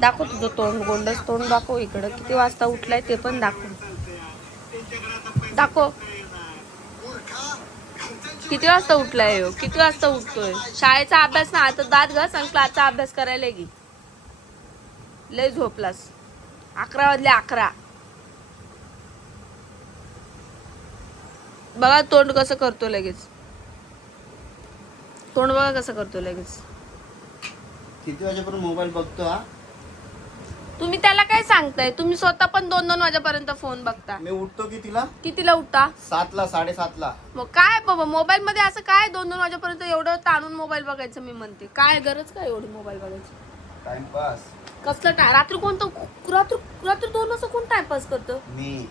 दाखव तुझं तोंड, गोंडस तोंड दाखव. इकडं किती वाजता उठलाय ते पण दाखव. दाखव किती वाजता उठलाय. किती वाजता उठतोय. शाळेचा अभ्यास ना आता दात घास आणि क्लासचा अभ्यास करायला गे. लय झोपलास. 11 वाजले 11. बघा तोंड कसं करतो लगेच. तोंड बघा कसं करतो लगेच. किती वाजेपर्यंत मोबाईल बघतो हा? तुम्ही त्याला काय सांगताय. तुम्ही स्वतः पण 2-2 वाजेपर्यंत फोन बघता. मी उठतो कितीला? कितीला उठता? 7ला 7:30ला. मग काय बाबा मोबाईल मध्ये असं काय 2-2 वाजेपर्यंत एवढं ताणून मोबाईल बघायचं. मी म्हणते काय गरज काय एवढी मोबाईल बघायची. टाइमपास. कसलं टाय रात्री कोणतं रात्री 2 वाजता कोण टाइमपास करतं. मी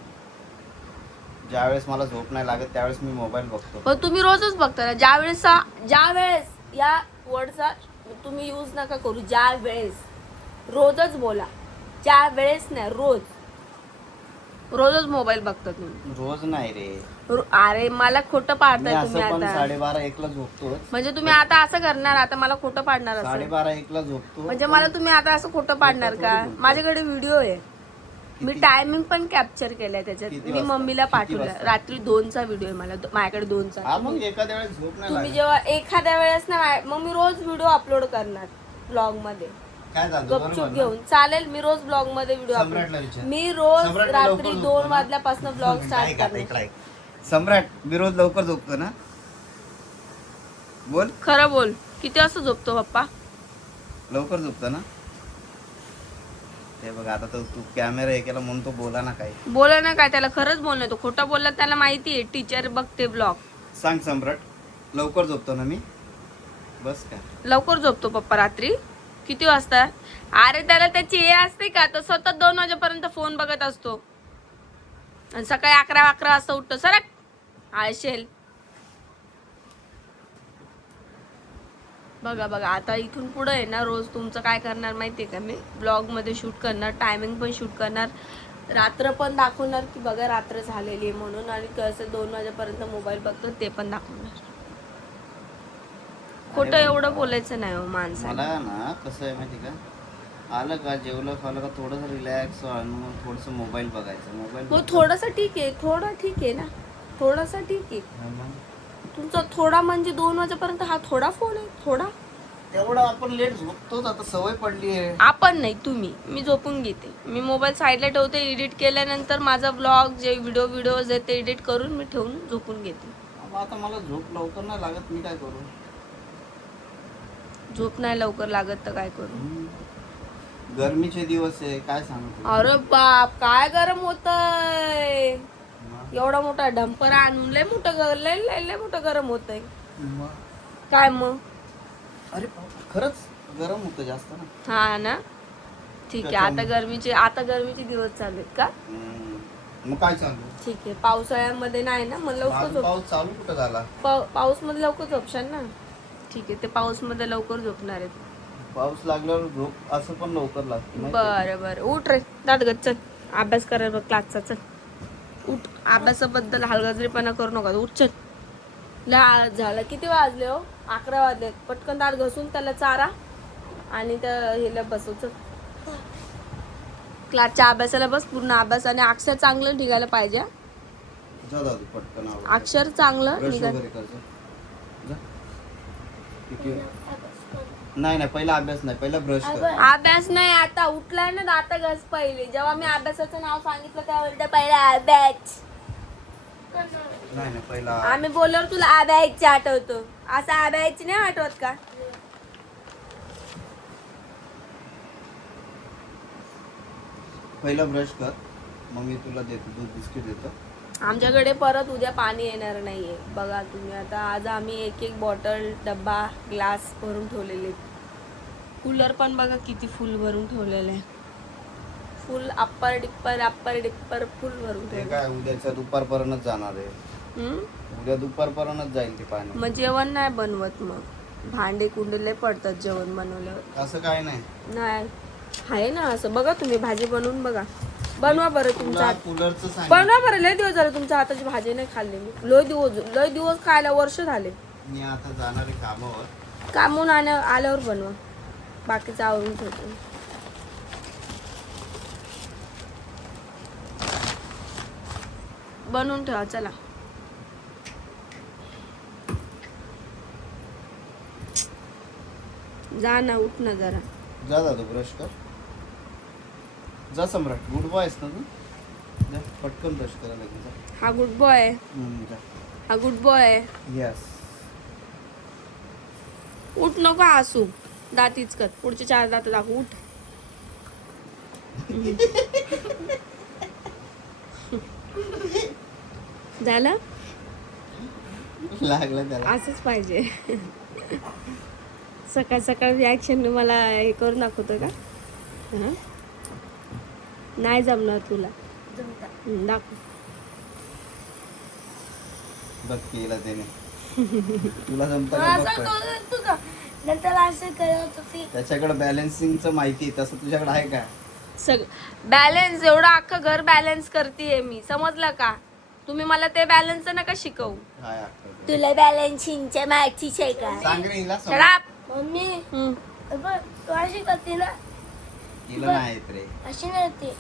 ज्यावेळेस मला झोप नाही लागत त्यावेळेस मी मोबाईल बघतो. पण तुम्ही रोजच बघता ना. ज्यावेळेस या वर्डचा तुम्ही यूज नका करू. ज्यावेळेस रोजच बोला. ज्यावेळेस नाही रोजच मोबाईल बघता तुम्ही. रोज नाही रे. अरे मला खोटं पाडताय तुम्ही पण आता. 12:30-1ला झोपतो. म्हणजे तुम्ही आता असं करणार. आता मला खोटं पाडणार असं. 12:30-1ला झोपतो. म्हणजे मला तुम्ही आता असं खोटं पाडणार का. माझ्याकडे व्हिडिओ आहे. मी टायमिंग पण कॅप्चर केलाय त्याच्यात. मी मम्मीला पाठवलं. रात्री 2चा व्हिडिओ आहे माझ्याकडे 2चा. मग एखाद्या वेळेस झोप नाही तुम्ही जेव्हा एखाद्या वेळेस ना मग मी रोज व्हिडिओ अपलोड करणार ब्लॉग मध्ये. काय झालं गपचूप घेऊन चालेल. मी रोज ब्लॉग मध्ये व्हिडिओ अपलोड. मी रोज रात्री 2 वाजल्यापासून ब्लॉग स्टार्ट करणार. सम्राट मी रोज लवकर झोपतो ना. बोल खरं बोल. किती वाजता झोपतो पप्पा. लवकर झोपतो ना. ते बघ आता तू कॅमेरा हे केला म्हणून तो बोला ना काय. बोला ना काय. त्याला खरंच बोलणं. तो खोटं बोलला त्याला माहितीये. टीचर बघते ब्लॉग. सांग सम्राट लवकर झोपतो ना मी. बस का लवकर झोपतो पप्पा रात्री. किती वाजता. अरे त्याला त्याची हे असते का. तो सतत 2 वाजेपर्यंत फोन बघत असतो आणि सकाळी 11 वाजता उठतो. सरक आळशेल. बघा आता इथून पुढे आहे ना रोज तुमचं काय करणार माहितीये का. मी ब्लॉग मध्ये शूट करणार. टायमिंग पण शूट करणार. रात्र पण दाखवणार की बघा रात्र झालेली आहे म्हणून. आणि कसं 2 वाजेपर्यंत मोबाईल बघतो ते पण दाखवणार. खोटं एवढं बोलायचं नाही हो माणसाला. मला ना कसं आहे माहिती का. आलं का जेवलं खावलं का थोडंसं रिलॅक्स मग थोडंसं मोबाईल बघायचं. मोबाईल थोडासा ठीक आहे. थोडा ठीक आहे ना. थोडासा ठीक आहे. तुमचा थोडा म्हणजे 2 वाजेपर्यंत हा थोडा फोन आहे. थोडा तेवढं आपण लेट झोपतोच. आता सवय पडली आहे. आपण नाही तुम्ही. मी झोपून घेते. मी मोबाईल साईडला ठेवते. एडिट केल्यानंतर माझा ब्लॉग जे व्हिडिओ आहे ते एडिट करून मी ठेवून झोपून घेते. आता मला झोप लवकर नाही लागत. मी काय करू. झोप नाही लवकर लागत तर काय करू. गरमीचे दिवस आहे काय सांगतो. अरे बाप काय गरम होतंय. एवढा मोठा डंपर आणून लय मोठं गरम होतंय. काय मग. अरे खरंच गरम होतं जास्त ना. हा ना. ठीक आहे. आता गरमीचे दिवस चालू आहेत का. मग काय चालू. ठीक आहे. पावसाळ्यामध्ये नाही ना मग लवकर झोप. पाऊस चालू कुठं झाला. पाऊस मध्ये लवकर झोपशाल ना. ठीक आहे. ते पाऊस मध्ये लवकर झोपणार आहेत. पाऊस लागल्यावर झोप असं पण लवकर लागते. बरं उठ रे. दादगत चल. अभ्यास करायला बघ क्लासचा. चल उठ. अभ्यासाबद्दल हलगर्जीपणा करू नका. उठ चल. लय झालं. किती वाजले हो. 11 वाजले. पटकन दात घासून त्याला चारा आणि त्या हेला बसव. चल क्लासच्या अभ्यासाला बस. पूर्ण अभ्यासाने अक्षर चांगलं निघायला पाहिजे. अक्षर चांगलं निघालं. नाही पहिला अभ्यास नाही. पहिला ब्रश कर. अभ्यास नाही. आता उठलाय ना दात घास पहिले. जेव्हा मी अभ्यासाचं नाव सांगितलं त्यावेळेला पहिला अभ्यास. नाही पहिला आम्ही बोलल्यावर तुला अभ्यास आठवतो. असं अभ्यास नाही आठवत का. पहिला ब्रश कर. मग मी तुला देतो दूध बिस्किट देतो. आमच्याकडे परत उद्या पाणी येणार नाहीये. बघा तुम्ही आता. आज आम्ही एक बॉटल डब्बा ग्लास भरून ठेवलेले. कूलर पण बघा किती फुल भरून ठेवलेलं आहे. फुल अप्पर डिप्पर फुल भरून ठेवलं. काय उद्याच्या दुपारपर्यंत जाणार आहे. उद्या दुपारपर्यंत जाईल ते पाणी. मग जेवण नाही बनवत. मग भांडे कुंडले पडतात जेवण बनवल्यावर. असं काय नाही. आहे ना असं. बघा तुम्ही भाजी बनवून बघा. बनवा बरं तुमचा. बनवा बरं. लय दिवस झाले तुमच्या हाताची भाजी नाही खाल्ली मी. लय दिवस खायला वर्ष झाले. मी आता जाणार आहे कामावर. कामून आल्यावर बनवा. बाकीचं आवरून ठेवतो. बनवून ठेवा चला. जा ना, उठ ना जरा. जा दादा ब्रश कर. जा सम्राट, गुड बॉय आहेस ना तू. जा पटकन ब्रश करा लगेच जा. हा गुड बॉय, जा. हा गुड बॉय. यस. उठ, नको हसू. दातीच कर, पुढचे 4 दात दाखव. उठ. झालं, लागलं त्याला. असंच पाहिजे. सकाळ सकाळ रिॲक्शन मला हे करून दाखवतो का? हं? नाही जमणार तुला. दाखव. बघ केला त्याने. तुला जमतं का बघ पण. त्याच्याकडे बॅलन्सिंगचं माहिती आहे, तसं तुझ्याकडे आहे का? बॅलन्स एवढं अख्खं घर बॅलन्स करतेय मी, समजलं का? तुम्ही मला ते बॅलन्स नका शिकवू. काय अक्कल? तुला बॅलन्सिंगच्या माहितीच आहे का? सांग रे हिला. मम्मी हम्म. तू अशी करते ना, तिला नाही येत रे अशी नाही होते.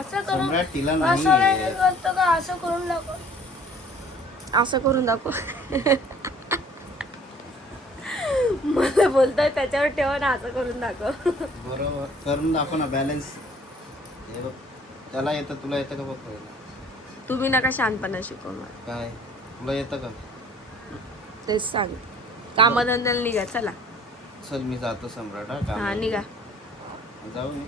असं करून सम्राट, तिला असं नाही नाही येत. करतो का, असं करून दाखव. असं करून दाखव. मला बोलतोय त्याच्यावर ठेवा ना, असं करून दाखव. बरोबर करून दाखव ना बॅलन्स. हे बघ, त्याला येतं, तुला येतं का बघ पहिलं. तुम्ही नका शहाणपणा शिकवू मला. काय तुला येतं का? तेच सांग. कामधंद्याला निघा चला. चल मी जातो सम्राट. हा हा काम निघा. जाऊ मी.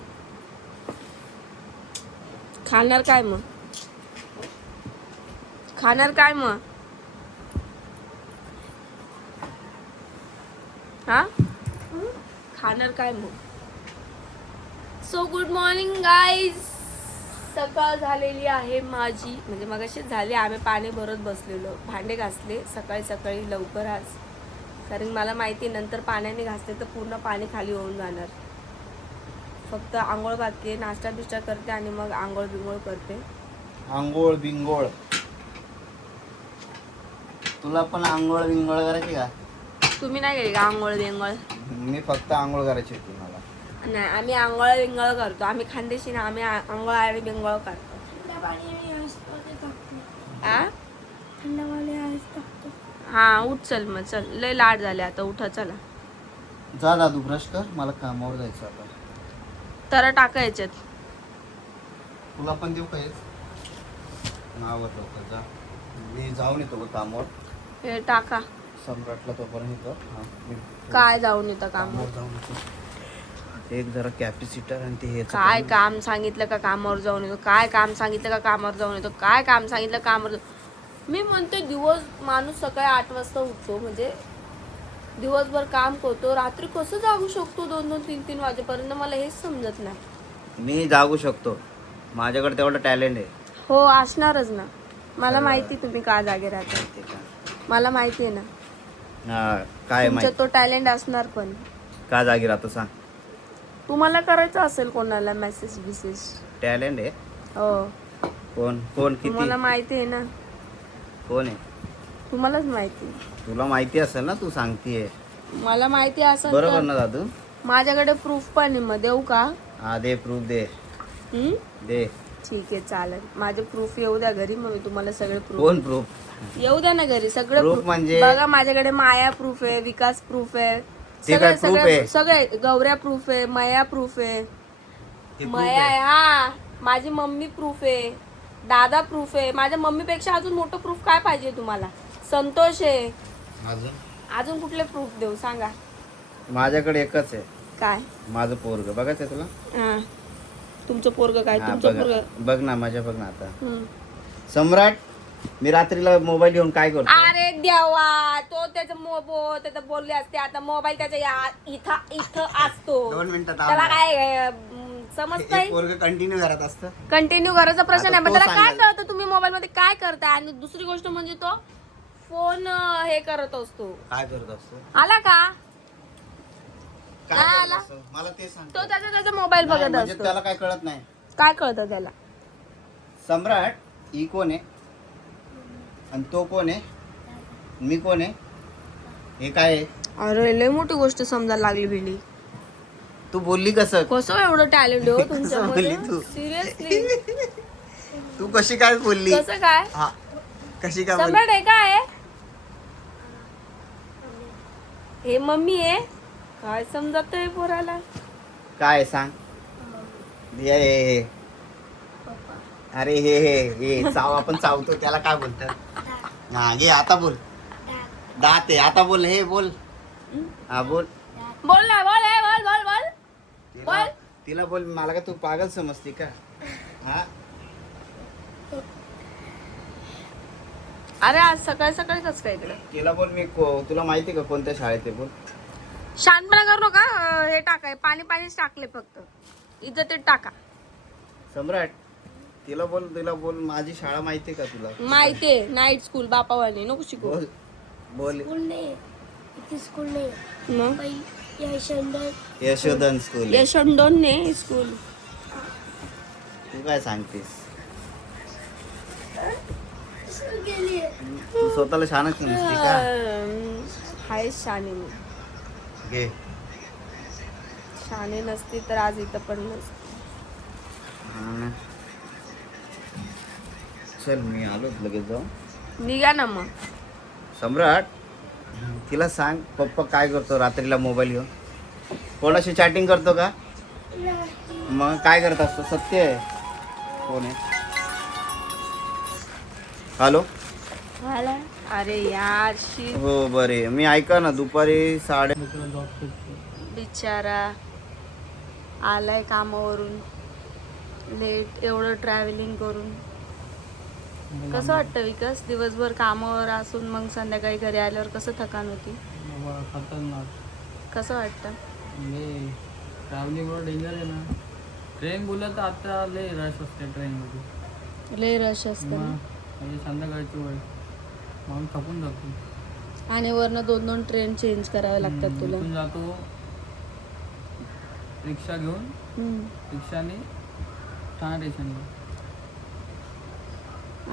खाणार काय मग? खाणार काय मग? हा, खाणार काय मग? So good morning guys. सकाळ झालेली आहे माझी, म्हणजे मगाशीच झाली. आम्ही पाणी भरत बसलेलो, भांडे घासले सकाळी सकाळी लवकर आज, कारण मला माहिती नंतर पाण्याने घासले तर पूर्ण पाणी खाली होऊन जाणार. फक्त आंघोळ बाकी आहे, नाश्ता बिष्टा करते आणि मग आंघोळ बिंघोळ करते. आंघोळ बिंगोळ. तुला पण आंघोळ बिंगोळ करायची का? तुम्ही नाही गेली का आंघोळ बिंघोळ? मी फक्त आंघोळ करायची होती मला. नाही, आम्ही आंघोळ बिंघोळ करतो. आम्ही खानदेशी ना, आम्ही आंघोळ आणि बिंघोळ करतो. थंड पाणी मी आईसमध्ये टाकतो. आ थंड पाणी आईस टाकतो. हा उठ चल मग, चल लय लाड झाले आता, उठा चला. जा दादू ब्रश कर, मला कामावर जायचं आता. तर टाका याच्यात. तुला पण देऊ का हेच? नावर लवकर जा, मी जाऊन येतो ग कामावर. हे टाका. सम्राटला तोपर्यंत कर. हा, मी काय जाऊन येतं काम? कामावर जाऊन येतो. एक जरा कॅपॅसिटर आणि ते हेच काय काम सांगितलं का कामावर जाऊन येतो? काय काम सांगितलं का कामावर जाऊन येतो? काय काम सांगितलं कामावर मी म्हणते दिवस माणूस सकाळी 8 वाजता उठतो, म्हणजे दिवसभर काम करतो, रात्री कसं जागू शकतो 2-2, 3-3 वाजेपर्यंत? मला हेच समजत नाही. मी जागू शकतो, माझ्याकडे तेवढं टॅलेंट आहे. हो असणारच ना, मला माहिती तुम्ही का जागे राहता, ते का? मला माहिती आहे ना. हा, काय तुमचा माहिती तो टॅलेंट असणार, पण का जागी राहतो सांग. तुम्हाला करायचं असेल कोणाला मेसेज बिसेज. टॅलेंट आहे. हो कोण कोण किती तुम्हाला माहिती आहे ना, कोण आहे? तुम्हालाच माहिती. तुला माहिती असेल ना, तू सांगतीये. मला माहिती असेल बरोबर तर ना दादू? माझ्याकडे प्रूफ पण आहे, मग देऊ का? हा दे, प्रूफ दे. हम्म? दे. ठीक आहे चालेल, माझे प्रूफ येऊ द्या घरी, मग मी तुम्हाला सगळे प्रूफ कोण प्रूफ? येऊ द्या ना घरी सगळे Proof proof. म्हणजे? बघा माझ्याकडे माया प्रूफ आहे, विकास प्रूफ आहे, ते काय सगळे proof सगळे आहे? सगळे. गौऱ्या प्रूफ आहे, मया प्रूफ आहे. हे proof मया आहे? आहे, हा. माझी मम्मी प्रूफ आहे, दादा प्रूफ आहे. माझ्या मम्मीपेक्षा अजून मोठं प्रूफ काय पाहिजे तुम्हाला? संतोष आहे. अजून कुठले प्रूफ देऊ सांगा? माझ्याकडे एकच आहे, काय? माझं पोरग. बघायचं तुला? हा, तुमचं पोरग काय? हा, तुमचं बघ पोरग. बघ ना, माझ्या बघ ना आता. सम्राट, मी रात्रीला मोबाईल घेऊन काय करतो? अरे देवा, तो त्याचा बोलले असते. आता मोबाईल त्याच्या इथं इथं असतो. 2 मिनिटात त्याला काय समजत नाही? पोरग कंटिन्यू घरात असतं. कंटिन्यू करायचा प्रश्न आता नाही, पण तो त्याला काय सांगाल. कळतं तुम्ही मोबाईल मध्ये काय करताय? आणि दुसरी गोष्ट म्हणजे तो फोन हे करत असतो. काय करत असतो? आला का? काय नाही करत आला. असतो? मला ते सांग. तो त्याचा मोबाईल नाही, बघत म्हणजे असतो. त्याला काय कळत नाही. काय कळतं त्याला? सम्राट, ही कोण आहे आणि तो कोण आहे? मी कोण आहे? हे काय आहे? अरे लय मोठी गोष्ट समजायला लागली बिली. तू बोलली कसं? कसं एवढं टॅलेंट हो तुमच्यामध्ये? बोलली तू? सिरियसली तू कशी काय बोलली? कसं काय? हा कशी काय बोलली? सम्राट आहे काय? हे मम्मी आहे काय समजतंय पोराला? काय सांग? हे अरे हे चाव आपण चावतो त्याला काय बोलतात? हा घे आता बोल. दात आहे आता बोल. हे बोल. हा बोल. बोल ना बोल हे बोल बोल बोल तिला तिला बोल. मला का तू पागल समजते का? हा अरे आज सकाळी सकाळी कसं काय इकडे? तिला बोल. मी तुला माहिती का कोणत्या शाळेत आहे बोल. शांतपणा करू नका. हे टाकाय पाणीच टाकले फक्त इथं ते टाका. सम्राट तिला बोल. माझी शाळा माहिती का तुला? माहितीये नाईट स्कूल बापावाली नको शिकू. बोल बोल. स्कूल नाही इथे स्कूल नाही मग यशोधन स्कूल. यशवंतोन ने स्कूल. तू काय सांगतेस? गेली तू स्वतःला छानच नसते का? हाय शाने मी. घे. शाने नसती तर आज इथं पण नसती. हा ना. चल मी आलो लगेच जाऊ. निघा ना मग. सम्राट तिला सांग पप्पा काय करतो रात्रीला मोबाईल घेऊन? कोणाशी चॅटिंग करतो का? मग काय करत असतो? सत्य आहे. कोण आहे? हॅलो. अरे यार शी हो बरे. मी ऐका ना दुपारी 3:30. बिचारा आलाय कामावरून लेट एवढं ट्रॅव्हलिंग करून. कसं वाटतं विकास दिवसभर कामावर असून मग संध्याकाळी घरी आल्यावर कसं थकान होती? खतरनाक. कसं वाटतं? ट्रॅव्हलिंग वर डेंजर आहे ना. ट्रेन बोलत तर आता लय रश असते ट्रेनमध्ये. लय रश असतं ना. म्हणजे संध्याकाळची वेळ म्हणून थकून जातो. आणि वरनं 2-2 ट्रेन चेंज कराव्या लागतात तुला. इथून जातो रिक्षा घेऊन. हम्म. रिक्षाने ठाणे स्टेशनला.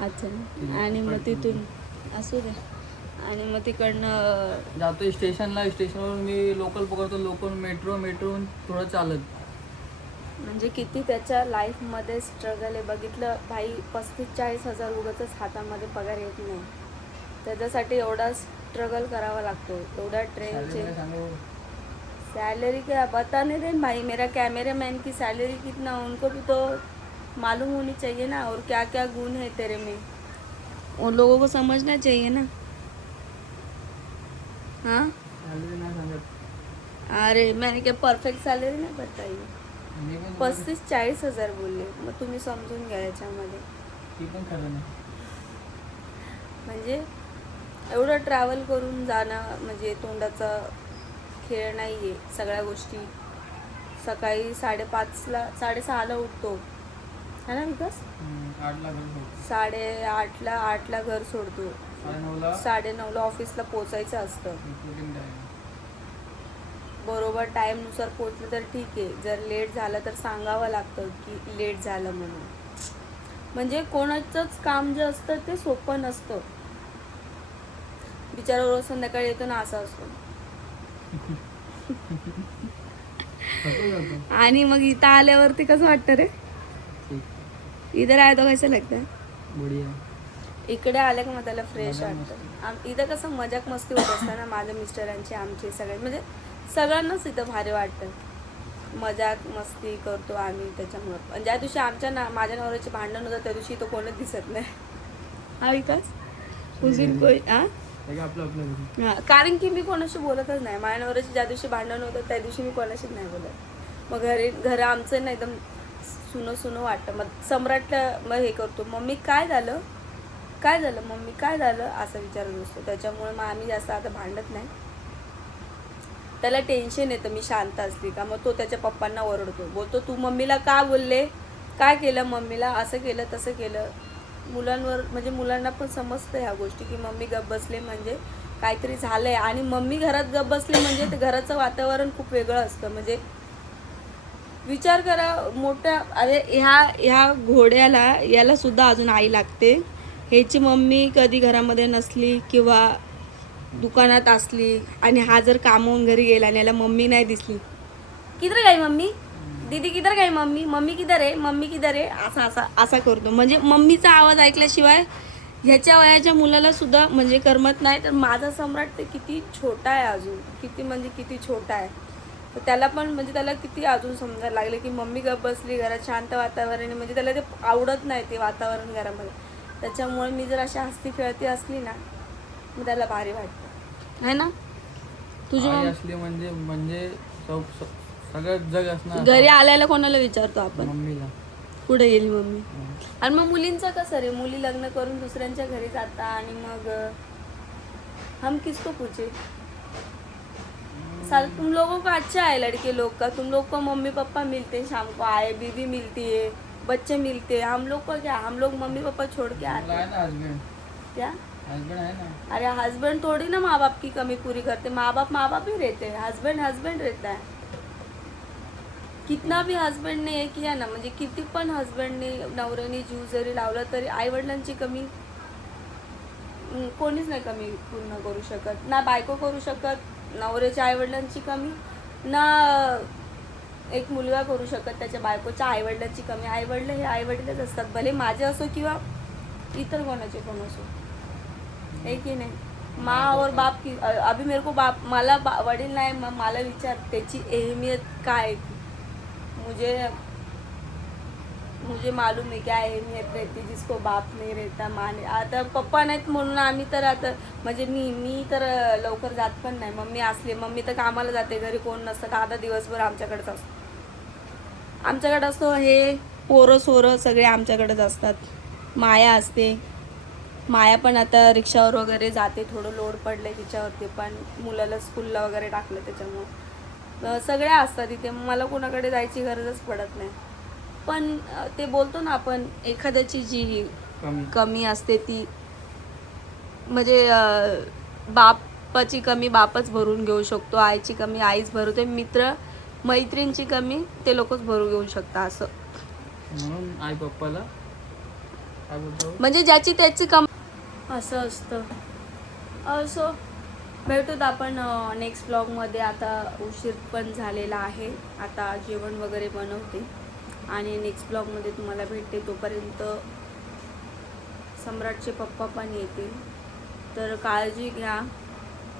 अच्छा. आणि मग तिथून असू दे. आणि मग तिकडनं जातो स्टेशनला. स्टेशनवरून मी लोकल पकडतो. लोकल मेट्रो थोडं चालत. म्हणजे किती त्याच्या लाईफमध्ये स्ट्रगल आहे बघितलं भाई. 35-40 हजार उगाचच हातामध्ये पगार येत नाही. त्याच्यासाठी एवढा स्ट्रगल करावा लागतो. एवढ्या ट्रेनचे सैलरी क्या बता नहीं रहे भाई. मेरा कैमरा मैन की सैलरी कितना उनको भी तो मालूम होनी चाहिए ना. और क्या क्या गुण है तेरे में उन लोगों को समझना चाहिए ना. हाँ सॅलरी नाही सांगत. अरे मैंने क्या परफेक्ट सैलरी नहीं बताई. मी पण 35-40 हजार बोलले. मग तुम्ही समजून घ्या याच्यामध्ये. ती पण खरं नाही. म्हणजे एवढं ट्रॅव्हल करून जाणं म्हणजे तोंडाचा खेळ नाही आहे. सगळ्या गोष्टी सकाळी 5:30ला 6:30ला उठतो है ना विकास? 8ला घर सोडतो. 8:30ला घर सोडतो. 9:30ला 9:30ला ऑफिसला पोचायचं असतं. Reporting time. बरोबर टाईमनुसार पोचलं तर ठीक आहे. जर लेट झालं तर सांगावं लागतं की लेट झालं म्हणून. म्हणजे कोणाचंच काम जे असतं ते सोपं नसतं. बिचारा रोज संध्याकाळी येतो ना असा असतो. थकून जातो. आणि मग इथं आल्यावरती कसं वाटतं रे? ठीक. इधर आय तो कसं लागतं? बढिया. इकडे आलं का मग त्याला फ्रेश मजा वाटतं. इथं कसं मजाक मस्ती होत असतं ना. माझ्या मिस्टरांची आमची सगळ्या म्हणजे सगळ्यांनाच इथं भारी वाटतं. मजाक मस्ती करतो आम्ही त्याच्यामुळं. पण ज्या दिवशी माझ्या नवऱ्याचे भांडण होतं त्या दिवशी तो कोणच दिसत नाही. हा विकास उजीर कोई हा. आपलं हा, कारण की मी कोणाशी बोलतच नाही. माझ्या नवऱ्याची ज्या दिवशी भांडण होतं त्या दिवशी मी कोणाशीच नाही बोलत. मग घर आमचं ना एकदम सुनं वाटतं. मग सम्राटला मग हे करतो. मम्मी काय झालं मम्मी काय झालं असं विचारत असतो. त्याच्यामुळे मग आम्ही जास्त आता भांडत नाही. त्याला टेन्शन येतं मी शांत असली का. मग तो त्याच्या पप्पांना ओरडतो. बोलतो तू मम्मीला का बोलले, काय केलं मम्मीला, असं केलं तसं केलं. मुलांना पण समजतं ह्या गोष्टी की मम्मी गप्प बसले म्हणजे काहीतरी झालंय. आणि मम्मी घरात गप्प बसली म्हणजे ते घराचं वातावरण खूप वेगळं असतं. म्हणजे विचार करा मोठ्या अरे ह्या घोड्याला याला सुद्धा अजून आई लागते. ह्याची मम्मी कधी घरामध्ये नसली किंवा दुकानात असली आणि हा जर कामावून घरी गेला आणि याला मम्मी नाही दिसली. किती गई मम्मी दीदी किधर गई मम्मी, मम्मी किधर आहे, मम्मी किधर आहे, असा असा असा करतो. म्हणजे मम्मीचा आवाज ऐकल्याशिवाय ह्याच्या वयाच्या मुलाला सुद्धा म्हणजे करमत नाही. तर माझा सम्राट ते किती छोटा आहे अजून, किती म्हणजे किती छोटा आहे. तर त्याला पण म्हणजे त्याला किती अजून समजायला लागले की मम्मी गप बसली घरात शांत वातावरण आहे. म्हणजे त्याला ते आवडत नाही ते वातावरण घरामध्ये. त्याच्यामुळे मी जर अशी हसती खेळती असली ना मग त्याला भारी वाटतं, है ना. तुझी आई मम्मी असली म्हणजे म्हणजे सगळं जग असणार. घरी आल्याला कोणाला विचारतो आपण, मम्मीला. कुठे गेली मम्मी. आणि मग मुलींचं कसं रे, मुली लग्न करून दुसऱ्यांच्या घरी जाता आणि मग हम किसको पूछे. साल तुम लोगों का अच्छा है लड़के लोग का, तुम लोग को मम्मी पापा मिलते हैं, शाम को आए बीवी मिलती है, बच्चे मिलते हैं. हम लोग को क्या, हम लोग मम्मी पापा छोड़ के आते आहे हैं. ना हस्बैंड. क्या हस्बैंड आहे ना. अरे हस्बैंड थोड़ी ना माँ बाप की कमी पूरी करते. माँ बाप ही रहते हैं, हस्बैंड हस्बैंड रहता है. कितना भी हस्बंडने हे किया ना, म्हणजे किती पण हस्बंडने नवऱ्याने जीव जरी लावला तरी आईवडिलांची कमी कोणीच नाही कमी पूर्ण करू शकत. ना बायको करू शकत, नवऱ्याच्या आईवडिलांची कमी ना एक मुलगा करू शकत त्याच्या बायकोच्या आईवडिलांची कमी. आईवडील हे आईवडीलच असतात, भले माझे असो किंवा इतर कोणाचे पण असो, है की नाही. माँ और बाप की अभी मेरे को बाप मला वडील नाही, मग मला विचार त्याची अहमियत काय. मुझे मालूम है क्या अहमियत रहती जिसको बाप नहीं रहता, माँ नाही. आता पप्पा नाहीत म्हणून आम्ही तर आता म्हणजे मी तर लवकर जात पण नाही. मम्मी असले, मम्मी तर कामाला जाते, घरी कोण नसतं. दादा दिवसभर आमच्याकडेच असतो. हे पोरं सोरं सगळे आमच्याकडेच असतात. माया असते, माया पण आता रिक्षावर वगैरे जाते, थोडं लोड पडले तिच्यावरती, पण मुलाला स्कूलला वगैरे टाकलं त्याच्यामुळं सगळ्या असतात इथे. मला कोणाकडे जायची गरजच पडत नाही. पण ते बोलतो ना आपण, एखाद्याची जी कमी असते ती म्हणजे बापाची कमी बापच भरून घेऊ शकतो, आईची कमी आईच भरवते, मित्र मैत्रिणीची कमी ते लोकच भरून घेऊ शकतात. असं म्हणून आई पप्पाला काय बोलतो, म्हणजे ज्याची त्याची कमी असं असतं. असो, भेटूत आपण नेक्स्ट ब्लॉगमध्ये. आता उशीर पण झालेला आहे, आता जेवण वगैरे बनवते आणि नेक्स्ट ब्लॉगमध्ये तुम्हाला भेटते. तोपर्यंत सम्राटचे पप्पा पण येतील, तर काळजी घ्या.